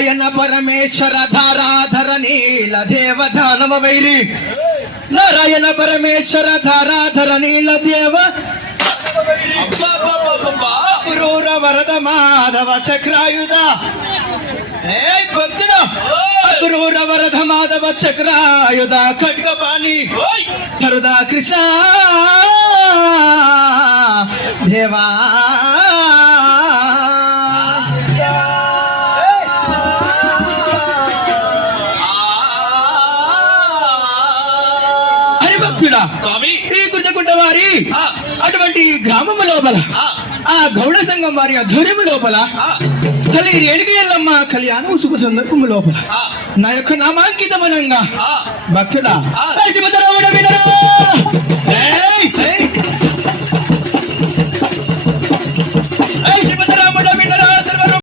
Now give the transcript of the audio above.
నారాయణ పరమేశ్వర ధారాధర నీల దేవధానవ వైరి నారాయణ పరమేశ్వర ధారాధర నీల దేవ క్రూర వరద మాధవ చక్రాయుధ భక్తుడు క్రూర వరద మాధవ చక్రాయుధ ఖడ్గపాణి హరుదా కృష్ణ దేవా ఈ గుర్తకుంట వారి అటువంటి గ్రామము లోపల ఆ గౌడ సంఘం వారి ఆధ్వర్యము లోపల తల్లి రేణుక ఎల్లమ్మ కళ్యాణం శుభ సందర్భము లోపల నా యొక్క నామాంకితమనంగా భక్తుడా వినరా